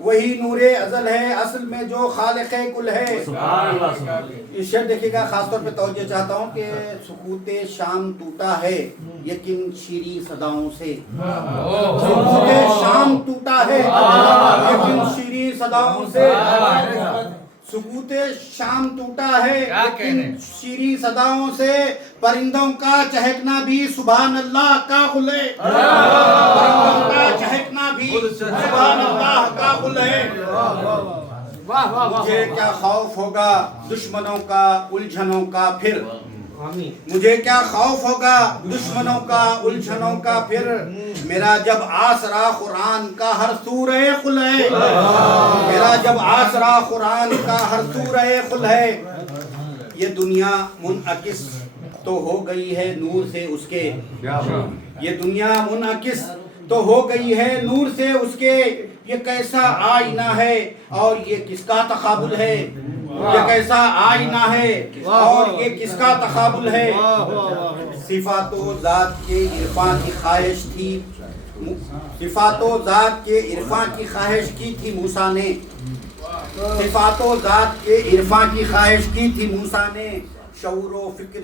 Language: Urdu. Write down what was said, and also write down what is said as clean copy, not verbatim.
وہی نور ازل ہے اصل میں جو خالق کل ہے. یہ شعر دیکھیے گا، خاص طور پہ توجہ چاہتا ہوں کہ سکوت شام ٹوٹا ہے یہ کن شیریں صداؤں سے. سکوت شام ٹوٹا ہے یہ کن شیریں صداؤں سے. سکوت شام ٹوٹا ہے لیکن شیریں صداؤں سے. پرندوں کا چہکنا بھی سبحان اللہ کا غل ہے. پرندوں کا چہکنا بھی سبحان اللہ کا غل ہے. مجھے کیا خوف ہوگا دشمنوں کا الجھنوں کا پھر. مجھے کیا خوف ہوگا دشمنوں کا الجھنوں کا پھر. میرا جب آسرا قرآن کا ہر سورہ قل ہے. میرا جب آسرا قرآن کا ہر سورہ قل ہے. یہ دنیا منعکس تو ہو گئی ہے نور سے اس کے. یہ دنیا منعکس تو ہو گئی ہے نور سے اس کے. یہ کیسا آئینہ ہے اور یہ کس کا تقابل ہے. یہ کیسا آئینہ ہے اور یہ کس کا تقابل ہے. صفات و ذات کے عرفان کی خواہش تھی. صفات و ذات کے عرفان کی خواہش کی تھی موسیٰ نے. صفات و ذات کے عرفان کی خواہش کی تھی موسیٰ نے. شعور و فکر